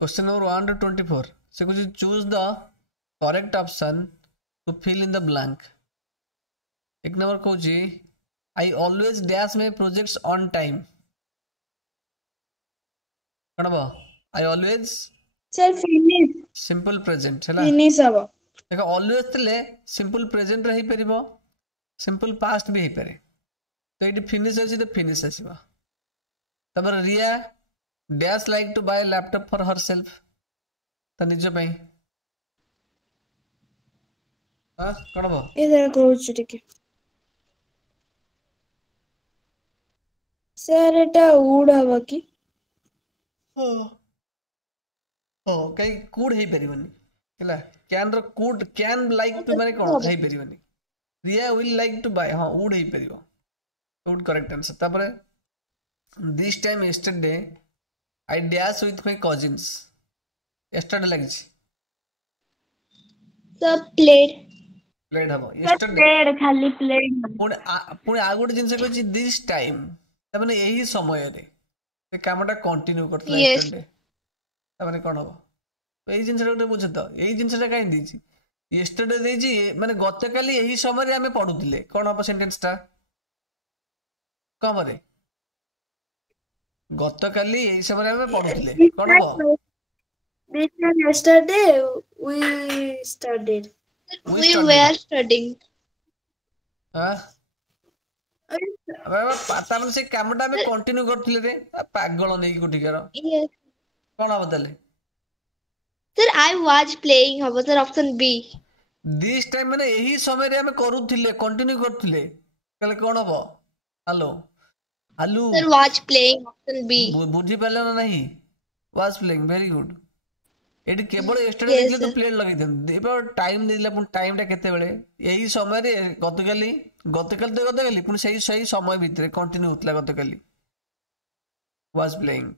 Question number 1 to 24. So could you choose the correct option to fill in the blank? एक number Cauchy I always dash my projects on time. कौन बा I always sir finish simple present है ना finish हबो देखो always तले simple present रही परिबो simple past भी ही परे तो ये finish अच्छी तो finish अच्छी बा तब रिया dash like to buy a laptop for herself तो निजो पाई हाँ कौन बा इधर कहूछु टिके सर एटा उड हबो कि कहीं कूड ही परिबनी ହେଲା can ର could can like to माने कौन ही परिबनी रिया will like to buy हाँ would he परिबो would correct answer तापरे this time yesterday I dash with my cousins yesterday लागिଛି सब प्लेड played हबो सर yesterday प्लेड खाली प्लेड पुणी आ गोटे जिंस कहछि this time तामाने एही समय रे से कामटा कंटिन्यू करतला yesterday तामाने कोन हबो এই জিনিসটা গোটে বুঝ তো এই জিনিসটা কাই দিয়েছি ইয়েস্টারডে দিয়েছি মানে গতকালি এই সময় আমি পড়ুଥିଲେ কোন হবো সেন্টেন্সটা কমরে গতকালি এই সময় আমি পড়ুଥିଲେ কোন হবো this time yesterday we studied we were studying হ্যাঁ আবার পাতা মানে সেই কামটা আমি কন্টিনিউ করଥିଲେ রে পাগল নেই কোঠিকার কোন হবো তাহলে Sir, I was playing habo sir option B. This time মানে এই সময় রে আমি করুଥିଲେ কন্টিনিউ করଥିଲେ তাহলে কোন হবো hello hello Sir, was playing option B. বুঝি পারলে না নাই was playing very good এটি কেবল yesterday দেখলে তো প্লেট লাগাই দেন এবার টাইম দিলা পুন টাইমটা কেতেবেলে এই সময় গতকালি গতকাল তো গতকালি পুন সেই সময় ভিতরে কন্টিনিউ হতলা গতকালি was playing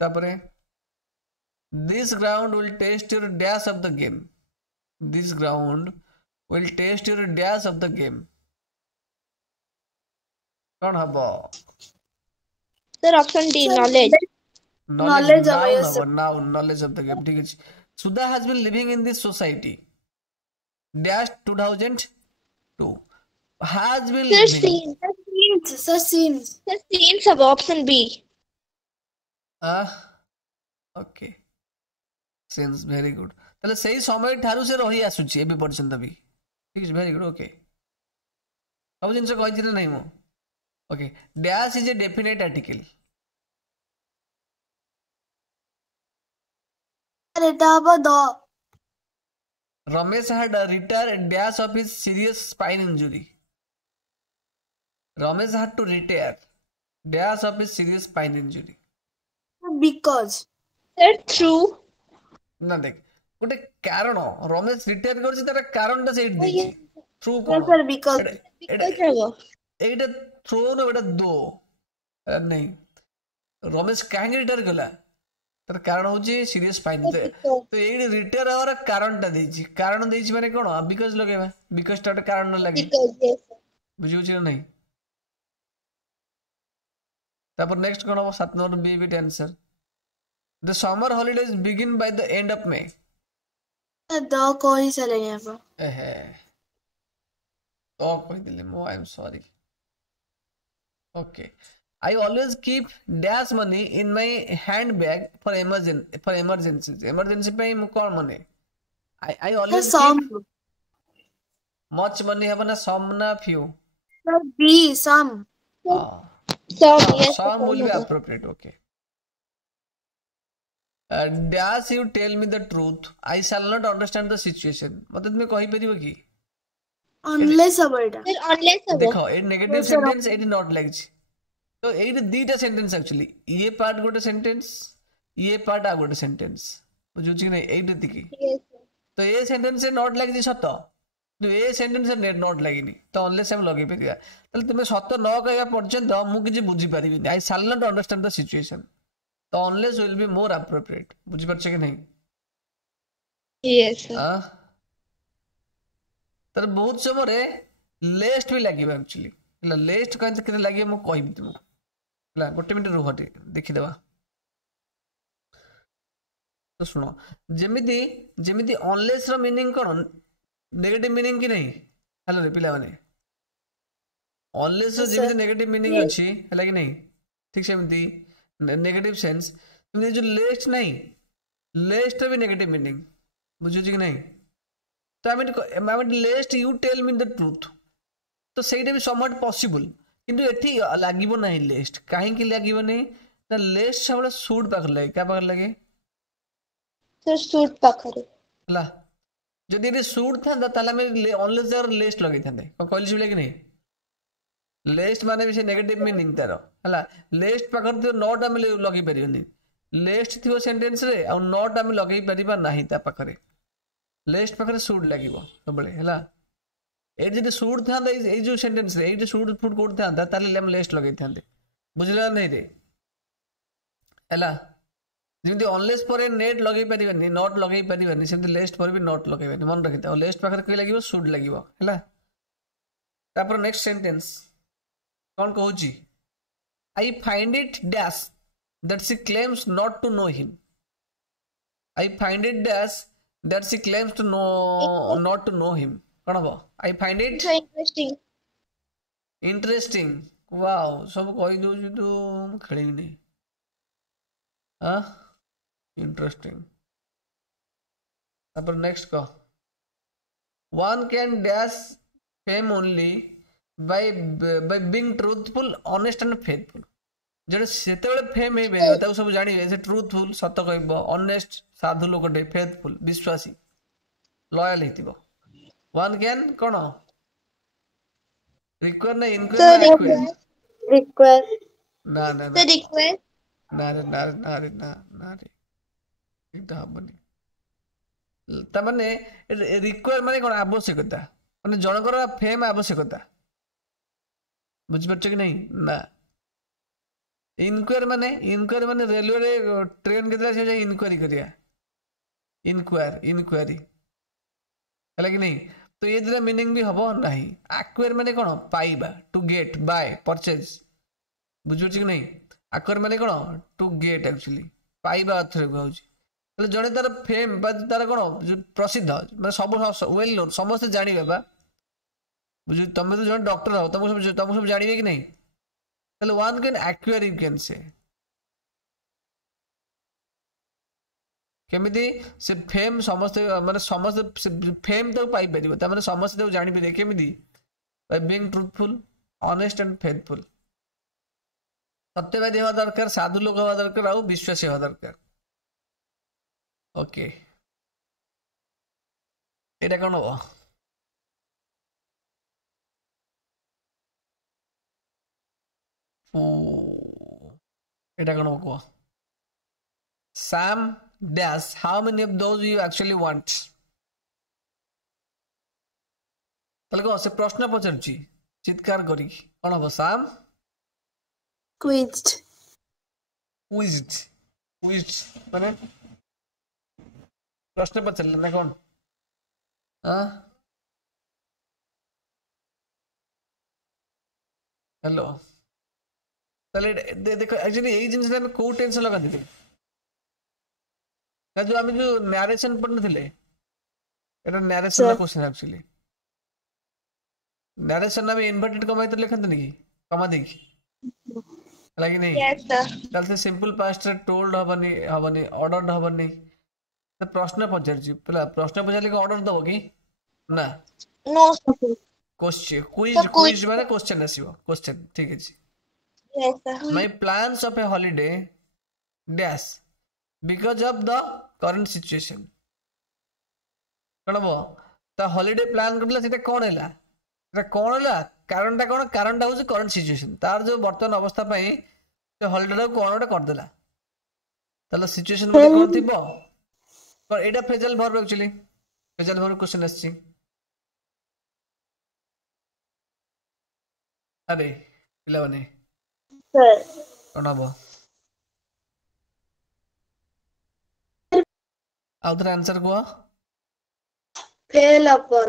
তারপরে this ground will test your dash of the game this ground will test your dash of the game কোন হবো Sir, option D, knowledge. Knowledge of yes. Noun, knowledge of the game. ठीक है Sudha has been living in this society. Dash 2002. Has been Sir, living. scenes. Sir, scenes. Sir, scenes of option B. Okay. Scenes, very good. তাহলে সেই সময় ঠারু সে রহি আসুছি AB পর্যন্ত B ঠিক আছে very good okay সব জিনিস কইছি না নাই মো okay dash is a definite article Ramesh had retired dash of his serious spine injury. Ramesh had to retire dash of his serious spine injury. Because. That's true. না দেখ গোটে কারণ রমেশ রিটায়ার করছে তার কারণটা সেইট দিছি থ্রু কোন স্যার বিকজ এইটা থ্রু না এটা দো নাই রমেশ কাহিনী রিটায়ার কলা তার কারণ হচ্ছে সিরিয়াস স্পাইন তো এই রিটায়ার হওয়ার কারণটা দিয়েছি কারণ দিয়েছি মানে কোন বিকজ লগাইবা বিকজটা একটা কারণ না লাগে বুঝিউছি না নাই তারপর নেক্সট কোন হবে 7 নম্বর বি বিট answer The summer holidays begin by the end of May. The कोई चले यहाँ पर तो कोई दिले मो I am sorry. Okay. I always keep dash money in my handbag for emergencies. Emergency पे मु कौन money? I always keep much money have na some na few. B some. Some will be appropriate. Okay. Dash you tell me the truth I shall not understand the situation मतलब तुम्हें कही परिबो की unless about देखो ए negative sentence एटी not likes तो एटी दीटा सेंटेंस एक्चुअली ये पार्ट गोटे सेंटेंस ये पार्ट आ गोटे सेंटेंस बुझुची नै एटी दिकी तो ए सेंटेंस से नॉट लाइक सत तो ए सेंटेंस से नॉट लागिनी तो अनलेस हम लगे परिया तले तुमे सत न कहया पर्यंत मु किछि बुझी परिबिनी I shall not understand the situation तो unless will be more appropriate बुझी परछे कि नहीं yes sir तर बहुत समय रे लेस्ट भी लागिबा एक्चुअली ला लेस्ट कहि केते लागि मु कहिबि तुम ला गोटे मिनिट रुहटी देखि देबा तो शुण जमिति जमिति अनलेस रो मीनिंग कोन नेगेटिव मीनिंग कि नहीं हेलो रे पिला माने अनलेस रो Yes, जमिति sir. Negative meaning Yes. अछि हैला कि नहीं ठीक सेमति नेगेटिव सेंस तुम जो लेस्ट नहीं लेस्ट भी नेगेटिव मीनिंग बुझु कि नहीं तो I mean lest you tell me the truth तो ସେଇଟା ବି somewhat possible କିନ୍ତୁ ଏଠି ଲାଗିବ ନାହିଁ ଲେଷ୍ଟ କାହିଁକି ଲାଗିବ ନାହିଁ ନା ଲେଷ୍ଟ ସବୁବେଳେ ସୁଟ୍ ପାଖରେ ଲାଗେ କାହା ପାଖରେ ଲାଗେ Sir, suit ପାଖରେ. ହେଲା ଯଦି ଏଠି ସୁଟ୍ ଥାନ୍ତା ତାହେଲେ ଆମେ ଅନଲେସ୍ ଜାଗାରେ ଲେଷ୍ଟ ଲଗେଇଥାନ୍ତେ କ'ଣ କହିଲି ଶୁଣିଲେ କି ନାହିଁ ଲେଷ୍ଟ ମାନେ ବି ସେ ନେଗେଟିଭ ମିନିଂ ତାର ହେଲା ଲେଷ୍ଟ ପାଖରେ ଥିବ ନଟ୍ ଆମେ ଲଗେଇ ପାରିବାନି ଲେଷ୍ଟ ଥିବ ସେଣ୍ଟେନ୍ସରେ ଆଉ ନଟ୍ ଆମେ ଲଗେଇ ପାରିବା ନାହିଁ ତା ପାଖରେ ଲେଷ୍ଟ ପାଖରେ ସୁଟ୍ ଲାଗିବ ସବୁବେଳେ ହେଲା ଏଇଠି ଯଦି ସୁଟ୍ ଥାନ୍ତା ଏଇ ଯୋଉ ସେଣ୍ଟେନ୍ସରେ ଏଇଠି ସୁଟ୍ ଫୁଟ୍ କୋଉଠି ଥାନ୍ତା ତାହେଲେ ଆମେ ଲେଷ୍ଟ ଲଗେଇଥାନ୍ତେ ବୁଝିଲା ନାହିଁ ରେ ହେଲା ଯେମିତି ଅନଲେସ୍ ପରେ ନେଟ୍ ଲଗେଇ ପାରିବାନି ନଟ୍ ଲଗେଇ ପାରିବାନି ସେମିତି ଲେଷ୍ଟ ପରେ ବି ନଟ୍ ଲଗେଇବାନି ମନେ ରଖିଥାଅ ଲେଷ୍ଟ ପାଖରେ କିଏ ଲାଗିବ ସୁଟ୍ ଲାଗିବ ହେଲା ତାପରେ ନେକ୍ସଟ ସେଣ୍ଟେନ୍ସ କ'ଣ କହୁଛି I find it dash that she claims not to know him. I find it dash that she claims to know not to know him. कौन हबो? I find it So interesting. interesting. Wow, सब कहि दउछु तू खेलिबी नहीं. हाँ interesting. तापर next को one can dash fame only by being truthful, honest and faithful. जेडे सेतेबेले फेम हेबे ताको सब जानिबे से ट्रूथफुल सत्य कहबो ऑनेस्ट साधु लोकटे फेथफुल विश्वासी लॉयल हेतिबो वन कैन कोन रिक्वायर ना इनक्वायर ना Request. ना ना The request. ना रे ना रे ना रे ना रे एटा हबनी त माने रिक्वायर माने कोन आवश्यकता माने जनकर फेम आवश्यकता बुझि परछ कि नहीं ना इनक्वायर माने रेलवे रे ट्रेन केतला से जाय इनक्वायरी करिया इनक्वायरी हैला कि नहीं तो ये दिला मीनिंग भी हबो नहीं एक्वायर माने कोन पाइबा टू गेट बाय परचेज बुझु कि नहीं एक्वायर माने कोन टू गेट एक्चुअली पाइबा अर्थ रे कहउची એટલે जणे तार फेम बा तार कोन जो प्रसिद्ध माने सब वेल नोन समस्त जानिबे बा बुझु तमे तो जण डॉक्टर हो तुम सब जानिबे कि नहीं ताले one can acquire you can say केमिति से फेम समस्त माने समस्त फेम तो पाई परिबो त माने समस्त तो जानि बे केमिति by being truthful honest and faithful सत्यवादी होवा दरकार साधु लोक होवा दरकार आ विश्वासी होवा दरकार ओके एटा कोन हो एटा कोन को Sam dash how many of those you actually want ताले को से प्रश्न पचरची चित्कार करी कोन हो Sam Quizzed. क्विज्ड माने प्रश्न पचरले ना कोन हां हेलो ताले देखो एक्चुअली एई जिंस में को टेंशन लगा दिले ना जो आम जो नरेशन पढ़ने एटा नरेशन का क्वेश्चन एक्चुअली नरेशन में इन्वर्टेड कमा तो लिखते नहीं कमा देकी लगी नहीं Yes, sir. ताल से सिंपल पास्ट रे टोल्ड हबनी ऑर्डर्ड हबनी तो प्रश्न पचारछि पहला प्रश्न पचारले को ऑर्डर दबो कि ना No, sir. Question quiz. Quiz माने क्वेश्चन आसीबो क्वेश्चन ठीक अछि Yes, sir. My plans of a holiday dash because of the current situation कौन बो ता हॉलिडे प्लान करला सेटा कोन हैला कारणटा कोन कारणटा होची करंट सिचुएशन तार जो वर्तमान अवस्था पई से हॉलिडे को कोनटा कर देला तला सिचुएशन बोले कोन थिबो पर एटा phrasal verb actually phrasal verb question आछि अरे पिलावने Sir. कोन हबो आउटर आंसर को Fail upon.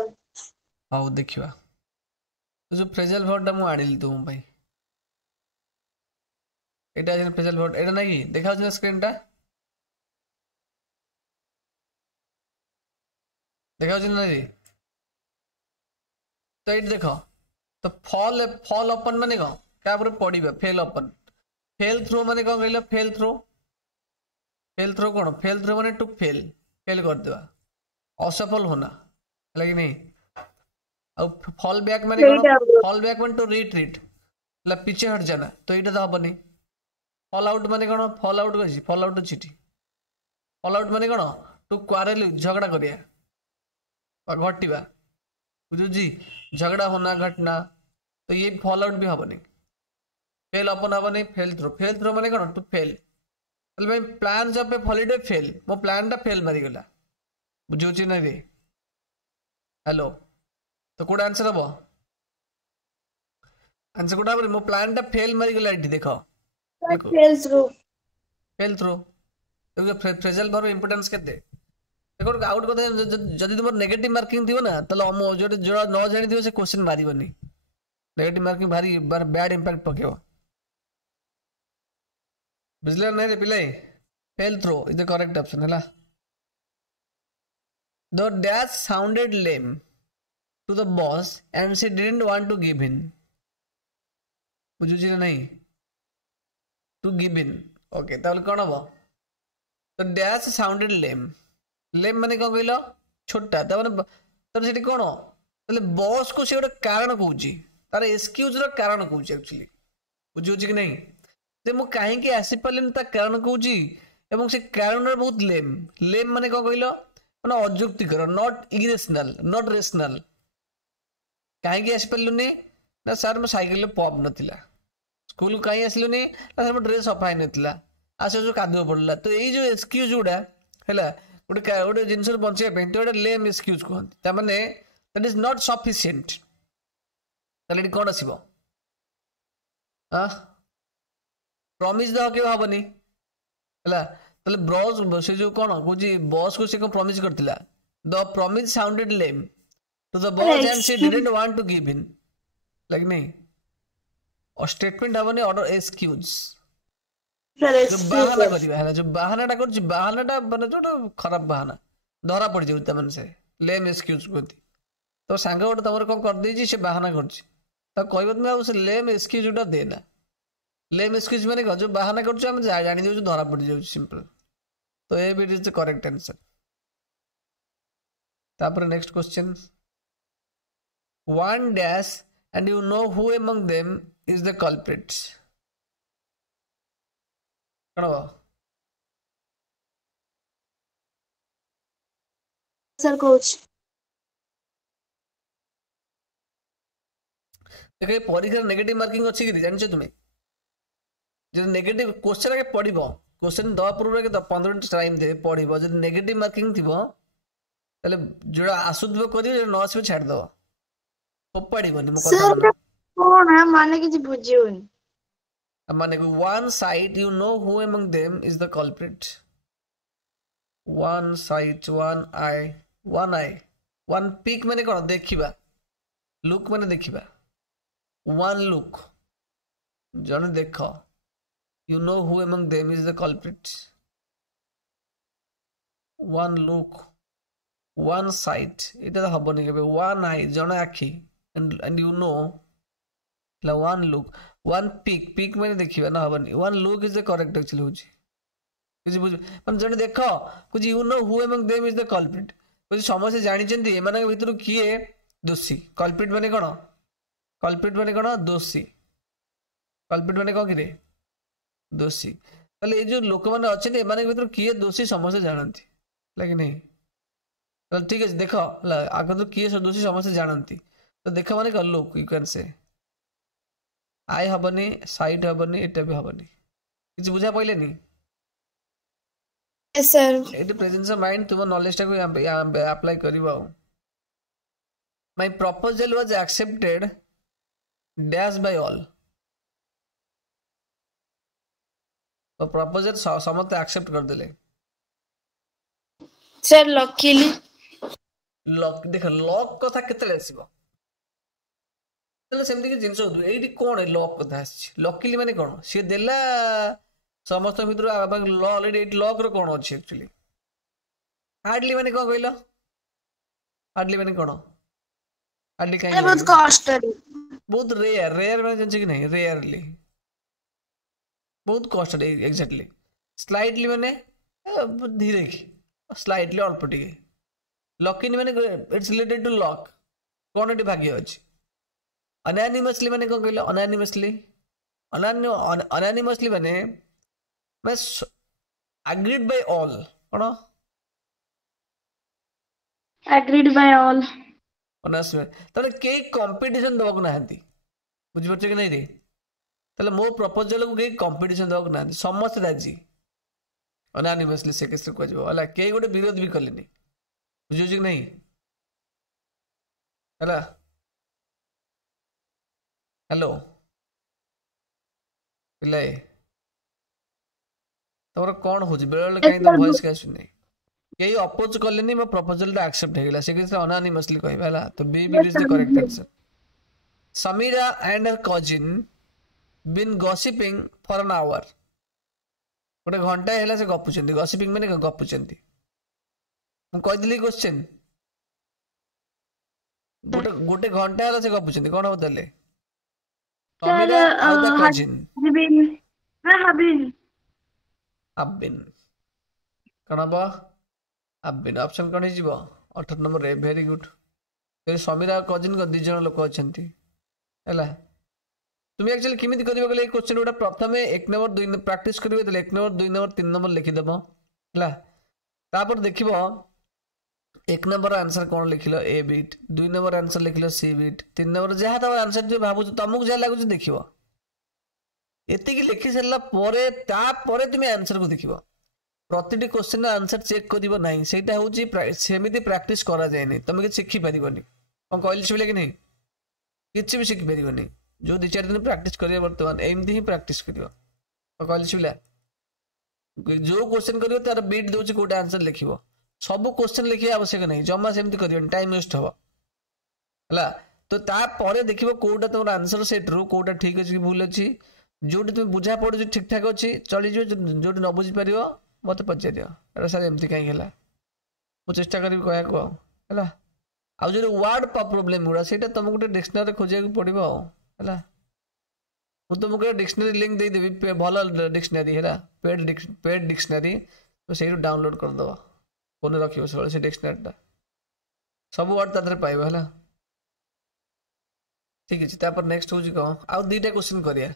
हाउ देखिवा जो फ्रेजल वर्ब मु आनिली तुम भाई एटा जे फ्रेजल वर्ब एटा नाही देखा छ स्क्रीन टा देखा ना रे तो ये देख तो फॉल अपन माने कौन क्या पड़ा फेल अपन फेल थ्रो माने कौन कहल फेल थ्रो कौन फेल थ्रो माने टू फेल फेल करदेवा असफल होना है कि नहीं अब फॉल बैक माने कौन फॉल बैक माने टू रिट्रीट मतलब पीछे हट जाना तो ये तो हबनी फॉल आउट माने कौन फॉल आउट कर फॉल आउट अच्छी फॉल आउट माने कौन टू क्वारेल झगड़ा करिया घटिवा बुझुची झगड़ा होना घटना तो ये फॉल आउट भी हबनी फेल अपन हबनी फेल थ्रो माने कौन टू फेल भाई प्लान जब पे हॉलीडे फेल मो प्लान टा फेल मारिगला बुझुची ना रे हेलो तो कोड आंसर हम आंसर कोड हम मो प्लान टा फेल मारिगला एठी देखो fail through phrasal verb importance केते देखो आउट कथा जदि तुम नेगेटिव मार्किंग थिबो ना तले जो जो न जानि थिबो से क्वेश्चन मारिबनी नेगेटिव मार्किंग भारी बैड इंपैक्ट पकेबो बुझले नहीं रे पिले fell through is the correct option है the dash sounded lame to the boss and she didn't want to give in बुझुची ना नहीं टू गिव इन ओके ताहले कोन हबो the dash sounded lame lame माने कोन कहलो छोटा त माने तब सेठी कोन ताहले बॉस को से गोटे कारण कहूची तार एक्सक्यूज रो कारण कहूची एक्चुअली बुझुची कि नहीं जे मु काहे के आसी पालेन ता कारण कहूची एवं से कारण बहुत लेम माने कोन कहलो माने अजुक्तिकर नॉट इरेशनल नॉट रेशनल काहे के आसी पालुनी ना सर मो साइकिल पॉप नथिला स्कूल काहे आसिलुनी ना सर मो ड्रेस सफा नथिला आसे जो कादुआ पड़ला तो एई जो एक्सक्यूज उडा हैला गोटे जिनस बचे पे तो लेम एक्सक्यूज कहते ता माने दैट इज नॉट सफिशिएंट ताले कौन आसीबो प्रॉमिस दह के हबनी है ताले ब्रॉस से जो कौन कहूँ बॉस को से कौन प्रॉमिस करथिला the promise sounded lame to the boss and she didn't want to give in like नहीं और स्टेटमेंट हबनी ऑर्डर एक्सक्यूज जो बहाना करिबा है जो बहानाटा करछि बहानाटा माने जोटा खराब बहाना धरा पड़ जाउ तमन से लेम एक्सक्यूज कहती तो सांग गोटे तमर कोन कर देछि से बहाना करछि तो कहबत ना उसे लेम एक्सक्यूज उटा देना लेम एक्सक्यूज माने जो बहाना करछ हम जानि देउ धरा पड़ जाउ सिंपल तो A bit is the correct answer तापर next question one dash and you know who among them is the culprit कौन सर कोच देखो परीक्षा नेगेटिव मार्किंग अच्छी कि जानछ तुमे जो नेगेटिव क्वेश्चन आगे पढ़िबो क्वेश्चन द पूर्व के 15 मिनिट टाइम दे पढ़िबो जो नेगेटिव मार्किंग थिबो तले जोड़ा आसुदबो करियो न आसबो छाड़ दबो पड़िबनी मो सर कौन है माने कि बुझियोनी माने one site you know who among them is the culprit one site one eye one peek माने कोन देखिबा look माने देखिबा one look जने देखो you know who among them is the culprit one look one sight এটা হবনি কেবে one eye জনে আখি and you know like one look one peek माने देखिबा ना हबनी one look is the correct actually होची किछि बुझ मन जने देखो कुछ you know who among them is the culprit कुछ समस्या जानि चंती एमाने भितरु किए दोषी culprit माने कोन दोषी culprit माने कोन किरे दोषी ताले ए जो लोक माने अछन एमाने भितरु किए दोषी समस्या जानंती लागे नहीं तो ठीक है देखो आगे तो किए दोषी समस्या जानंती तो देखो माने कर लो you can say I हबनी site हबनी एटा भी हबनी किछ बुझा पइले नी यस सर एटी प्रेजेंस ऑफ माइंड तुम नॉलेज टा को अप्लाई करिवो my proposal was accepted dash by all तो प्रपोजल समस्त एक्सेप्ट कर देले सर लकीली लक देख लक कथा केतले आसीबो तले सेमति के जिंस होदु एडी कोन लक कथा आसी लकीली माने कोन से देला समस्त भितर ल ऑलरेडी एडी लक रो कोन अछि एक्चुअली हार्डली माने कोन कहलो हार्डली माने कौन हार्डली ମାନେ कहीं ବହୁତ କଷ୍ଟରେ बहुत रेयर रेयर माने जानछि कि नहीं रेयरली बहुत कॉस्ट एग्जैक्टली स्लाइटली माने धीरे की स्लाइटली अल्प टिके लकी माने इट्स रिलेटेड टू लक कौन एटी भाग्य अछि अनएनिमसली माने कौन कहले अनएनिमसली अनएनिमसली माने अग्रीड बाय ऑल कौन agreed by all अनास ताले के कंपटीशन दबक नाहंती बुझि परछ कि नहीं रे ताले मो प्रपोजल को के कंपटीशन दबक नाहंती समस्त राजी अनएनिमसली से केस को जबो हला के गोटे विरोध भी कलिनी बुझु कि नहीं हला हेलो पिलाए तोर कौन हो बेले कहीं तो वॉइस क्या सुने यही अपोज कलेनी मो प्रपोजल टा एक्सेप्ट हेगला से किस अनएनिमसली कहबा तो B is the correct answer Samira and her cousin been gossiping for an hour गोटे घंटा हेला से गपुचंती गॉसिपिंग माने गपुचंती मु कह दिली क्वेश्चन गोटे गोटे घंटा हेला से गपुचंती कोन होतले समीरा और द कजिन हबीन हबीन अबिन कनबा अबिन ऑप्शन कौन हो 18 नंबर रे वेरी गुड फिर समीरा कजिन को 2 जन लोक अछंती हैला तुम एक्चुअली किमिति करबे गले क्वेश्चन उडा प्रथमे 1 नंबर 2 प्रैक्टिस करबे त 1 नंबर 2 नंबर 3 नंबर लिखि देबो हैला तापर देखिबो 1 नंबर आंसर कौन लिखिलो ए बिट 2 नंबर आंसर लिखिलो सी बिट 3 नंबर जहा तब आंसर जो भाबु तुमको जे लागु देखिबो एति कि लिखि सरला परे ता परे तुम आंसर को देखिबो प्रतिटी क्वेश्चन आंसर चेक करिवो नाही सेटा होची सेमिति प्रैक्टिस करा जाय नै तुम कि सिखि परिबोनी कोन कहली छिले कि नहीं किछि भी सिखि परिबोनी जो 2-4 दिन प्रैक्टिस करियो वर्तमान एमदी ही प्रैक्टिस करियो कोन कहली छिले जो क्वेश्चन करियो तार बीट दोची कोटा आंसर लिखिबो सब क्वेश्चन लिखिया आवश्यक नहीं जम्मा सेमति करियो टाइम वेस्ट हबो हला तो ता परे देखिबो कोटा तोर आंसर सेट रो कोटा ठीक अछि कि भूल अछि जोटी तुम बुझा पड़ो जो ठीक ठाक अछि चली जो जोटी न बुझी परियो मत पचारियो एटा सर एमती कहीं हला मु चेष्टा करी कहया को हला आ जो वर्ड प्रॉब्लम हुआ सेटा तुमको गोटे डिक्शनरी खोजिया को पड़िबो हला मु तुमको डिक्शनरी लिंक दे देबी भल डिक्शनरी हला पेड डिक्शनरी तो सेही डाउनलोड कर दबो फोन रखियो से डिक्शनरी ता सब वर्ड तादरे पाइबो हला ठीक अछि तापर नेक्स्ट होजी को आ दुईटा क्वेश्चन करिया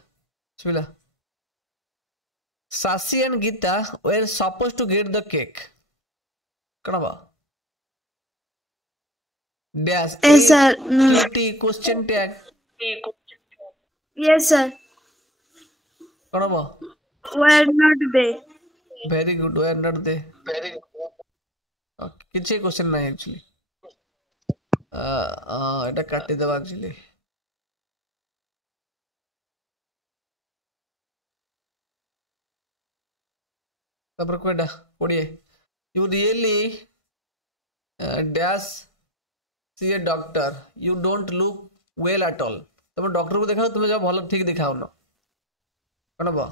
सुविला Sashi and Geeta were supposed to get the cake. Kanaba? Dash. Yes, sir. QT question tag. Yes, sir. Kanaba? Were not they? Very good. Were not they? Very good. Okay. किच्छे question नहीं actually. इटा काटे दबा actually. तापर कोडा कोडिए you really dash see a doctor you don't look well at all तुम doctor को देखाओ तुम जब भल ठीक दिखाओ न कौन बा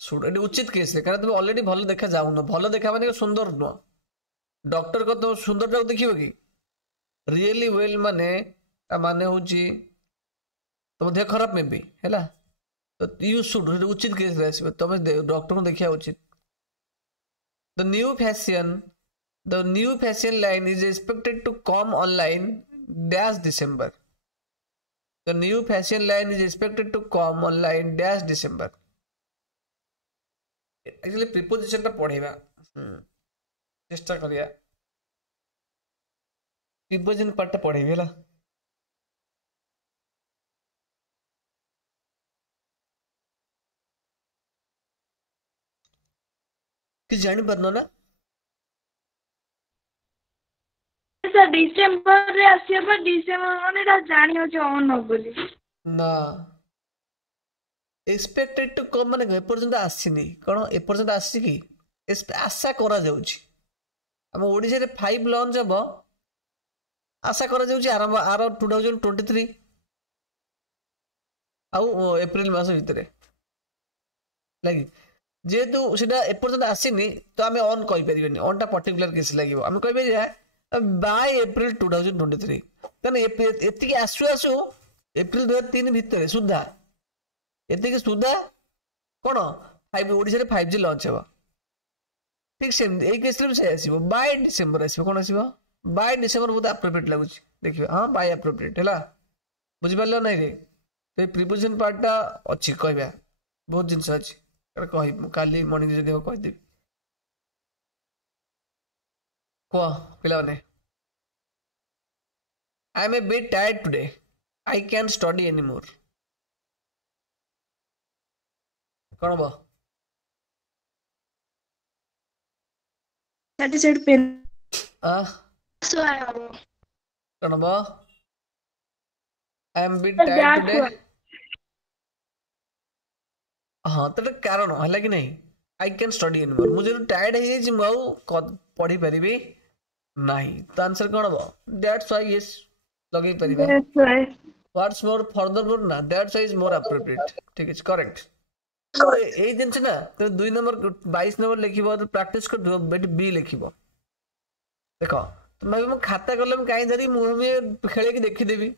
शुड एटी उचित केस रे कारण तुम ऑलरेडी भल देखा जाऊ न भल देखा माने सुंदर न डॉक्टर को तो सुंदर टा देखियो कि रियली वेल माने ता माने होची तुम देह खराब में भी हैला तो यू शुड उचित केस रे आसीबो तमे डॉक्टर को देखिया उचित the new fashion line is expected to come online dash December the new fashion line is expected to come online dash December actually preposition टा पढेबा चेष्टा करिया प्रीपोजिशन पार्ट टा पढेबे हला कि जानि परनो ना सर डिसेंबर रे आसीबा पर डिसेंबर माने रा जानि हो जो ऑन हो बोली ना एक्सपेक्टेड टू कम माने ए पर्यंत आसीनी कोन ए पर्यंत आसी कि आशा करा जाउची हम ओडिसा रे 5 लॉन्च हबो आशा करा जाउची आरंभ आर 2023 आउ अप्रैल मास भितरे लागी जेहेतु सेटा एपर्यंत आसीनी तो आम ऑन कहि परिबेनी ऑन टा पर्टिकुलर केस लागिवो आम कहि परिया बाय एप्रिल 2023 तने एतिकी आसु आसु एप्रिल 2003 भितर सुधा एतिकी सुधा कोन 5 ओडिसा रे 5G लॉन्च हेबो ठीक से एई केस रे से आसीबो बाय डिसेंबर आसीबो कोन आसीबो बाय डिसेंबर बहुत एप्रोप्रिएट लागुची देखिबा हां बाय एप्रोप्रिएट हैला बुझि पारलो नै रे तो प्रिपोजिशन पार्टा अच्छी कहबा बहुत जिनस अच्छी कह काली मॉर्निंग जगह कहदेवी कह पे I am a bit tired today I can study any more कौन बो satisfied pen कौन बो I am bit Sir, tired that's today हाँ तो कारण है कि नहीं I can study any more मुझे टायर्ड है जे मु पढ़ी परिबी नहीं तो आंसर कौन बो दैट्स व्हाई यस लगे परिबा that's why what's more further more ना that's why is more appropriate ठीक है करेक्ट तो ए दिन से ना तो 2 नंबर 22 नंबर लिखिबो तो प्रैक्टिस कर दो बेट बी लिखिबो देखो तो मैं खाता कलम काई धरी मुंह में खेले की देखि देबी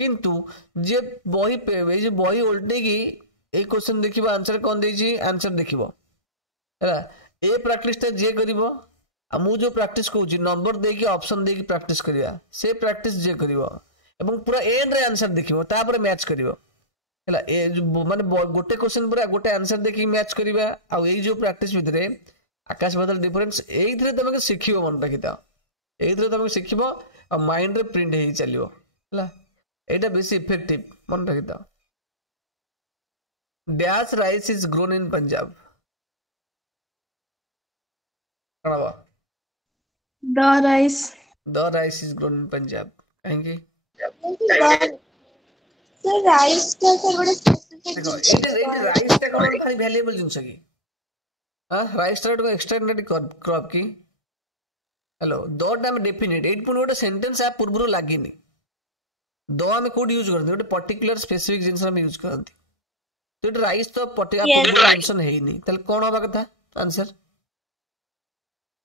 किंतु जे बही पे जे बही उल्टे की ए क्वेश्चन देखिबो आंसर कोन देजी आंसर देखिबो हैला ए प्रैक्टिस ता जे करिवो आ मु जो प्रैक्टिस कहूची नंबर देकी ऑप्शन देकी प्रैक्टिस करिया से प्रैक्टिस जे करिवो एवं पूरा एंड रे आंसर देखिबो तापर मैच करिवो हैला ए माने गोटे क्वेश्चन पूरा गोटे आंसर देखि मैच करिबा आ ए जो प्रैक्टिस भितरे आकाश बदल डिफरेंस एइथरे तमके सिखिबो मन रखिता एइथरे तमके सिखिबो आ माइंड रे प्रिंट हेई चलियो हैला एटा बेसी इफेक्टिव मन रखिता Dash rice is grown in Punjab. the rice The rice is grown in Punjab. कहेंगे सर राइस का सर बड़ा स्पेसिफिक देखो ये राइस टा कौन भारी वैल्यूएबल जिंस की हां राइस टा को एक्सट्राऑर्डिनरी क्रॉप की हेलो दो टाइम डेफिनेट 8 पॉइंट गोटे सेंटेंस आ पूर्वरो लागिनी दो हम कोड यूज करते गोटे पर्टिकुलर स्पेसिफिक जिंस हम यूज करते तो राइस तो पटिया पूर्व मेंशन है ही नहीं तले कोन होबा कथा आंसर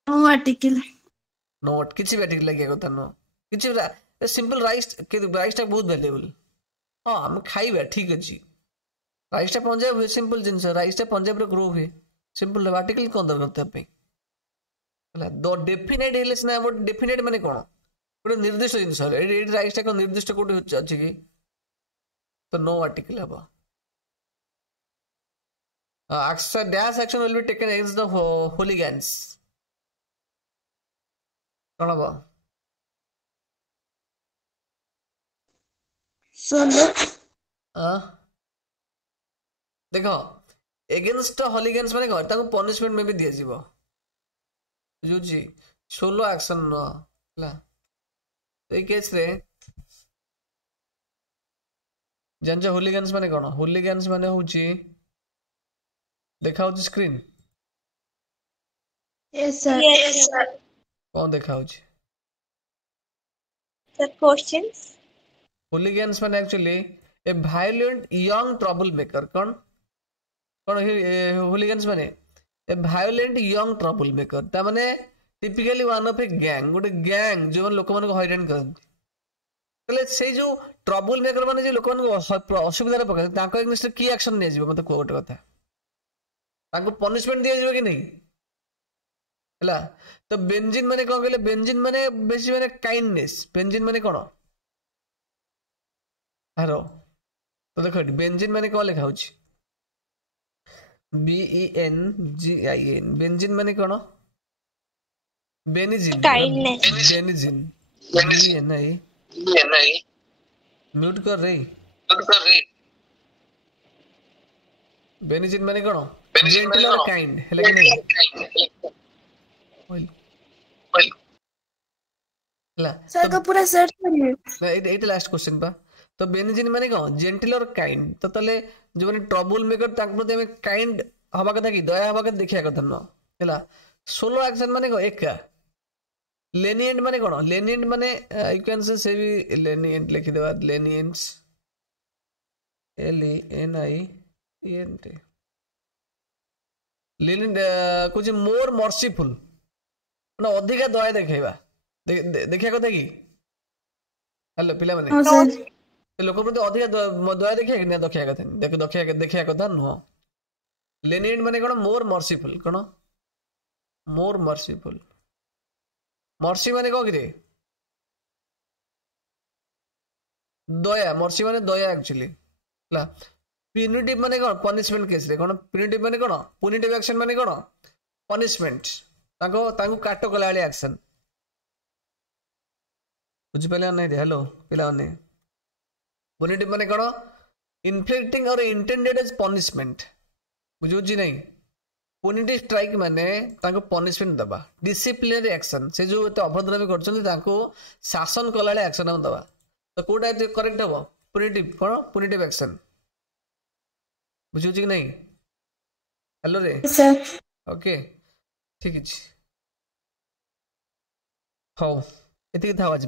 no article नोट किछि बैटिक लगे कथा नो किछि सिंपल राइस के राइस टा बहुत वैल्यूएबल हां हम खाइबा ठीक अछि राइस टा पंजाब हुए सिंपल जिंस राइस टा पंजाब रे ग्रो हुए सिंपल आर्टिकल कोन दर करते पे हला दो डेफिनेट हेले ना वो डेफिनेट माने कोन गोटे निर्दिष्ट जिंस ए राइस टा को निर्दिष्ट कोड अछि कि तो नो आर्टिकल हबा dash action will be taken against the hooligans. कौन हबा solo देखो अगेंस्ट हॉलीगन्स माने कौन ताको पनिशमेंट में भी दिया जीवो जो जी सोलो एक्शन न ला तो ए केस रे जानजा हूलिगन्स माने कौन हूलिगन्स माने होची देखा होची स्क्रीन yes sir कौन देखा होची सर क्वेश्चंस हूलिगन्स माने एक्चुअली ए वायलेंट यंग ट्रबल मेकर कौन कौन हूलिगन्स माने ए वायलेंट यंग ट्रबल मेकर ता माने typically one of a gang गोटे गैंग जो लोक मन को हैरान करନ୍ତି तले से जो ट्रबल मेकर माने जे लोक मन को असुविधा रे पकाय ताको एग्नेस्ट की एक्शन ने जीव मते को गोटे कथा ताको पनिशमेंट दिया जीव कि नहीं हला तो बेंजीन माने कोन कहले बेंजीन माने बेसी माने काइंडनेस बेंजीन माने कोन हारो तो देखो बेंजीन माने कोन लिखा होची BENGIN बेंजीन माने कोन बेनिजिन काइंडनेस बेनिजिन BNI म्यूट कर रही बेनिजिन माने कोन जेंटल और काइंड है लेकिन नहीं ला सर का पूरा सर्च करिए एटा लास्ट क्वेश्चन पा तो बेनिजिन माने कोन जेंटल और काइंड तो तले जो माने ट्रबल मेकर ताक प्रति में काइंड हवा कथा की दया हवा कथा देखिया कथा न हैला सोलो एक्शन माने को एका लेनिएंट माने कोन लेनिएंट माने यू कैन से भी लेनिएंट लिखि देबा लेनिएंट्स LENIENT ଲିନିନ୍ କହୁଛି ମୋର୍ ମର୍ସିଫୁଲ ମାନେ ଅଧିକା ଦୟା ଦେଖେଇବା ଦେଖିବା କଥା କି ହ୍ୟାଲୋ ପିଲାମାନେ ହଁ ସାର୍ ସେ ଲୋକ ପ୍ରତି ଅଧିକା ଦୟା ଦେଖିବା କି ନା ଦେଖିବା କଥା ନୁହଁ ଲେନିନ୍ ମାନେ କଣ ମୋର୍ ମର୍ସିଫୁଲ କଣ ମୋର୍ ମର୍ସିଫୁଲ ମର୍ସି ମାନେ କଣ କିରେ ଦୟା ମର୍ସି ମାନେ ଦୟା ଆକ୍ଚୁଆଲି ହେଲା ପିନିଟିଭ ମାନେ କଣ ପନିଶମେଣ୍ଟ କେସରେ କଣ ପିନିଟିଭ ମାନେ କଣ ପୁନିଟିଭ ଆକ୍ସନ ମାନେ କଣ ପନିଶମେଣ୍ଟ ତାଙ୍କୁ କାଟ କଲା ଭଳି ଆକ୍ସନ ବୁଝିପାରିଲେ ନାଇଁ ହ୍ୟାଲୋ ପିଲାମାନେ ପୁନିଟିଭ ମାନେ କଣ ଇନଫ୍ଲିକ୍ଟିଂ ଅର୍ ଇଣ୍ଟେଣ୍ଡେଡ୍ ଏଜ୍ ପନିଶମେଣ୍ଟ ବୁଝୁଛି ନାଇଁ ପୁନିଟିଭ ଷ୍ଟ୍ରାଇକ୍ ମାନେ ତାଙ୍କୁ ପନିଶମେଣ୍ଟ ଦେବା ଡିସିପ୍ଲିନାରୀ ଆକ୍ସନ ସେ ଯୋଉ ଏତେ ଅଭଦ୍ରାମୀ କରୁଛନ୍ତି ତାଙ୍କୁ ଶାସନ କଲା ଭଳି ଆକ୍ସନ ଆମେ ଦେବା ତ କୋଉଟା କରେକ୍ଟ ହବ ପୁନିଟିଭ କଣ ପୁନିଟିଭ ଆକ୍ସନ ବୁଝୁଛି କି ନାଇଁ ହ୍ୟାଲୋ ରେ ସାର୍ ଓକେ ଠିକ ଅଛି ହଉ ଏତିକି ଥାଉ ଆଜି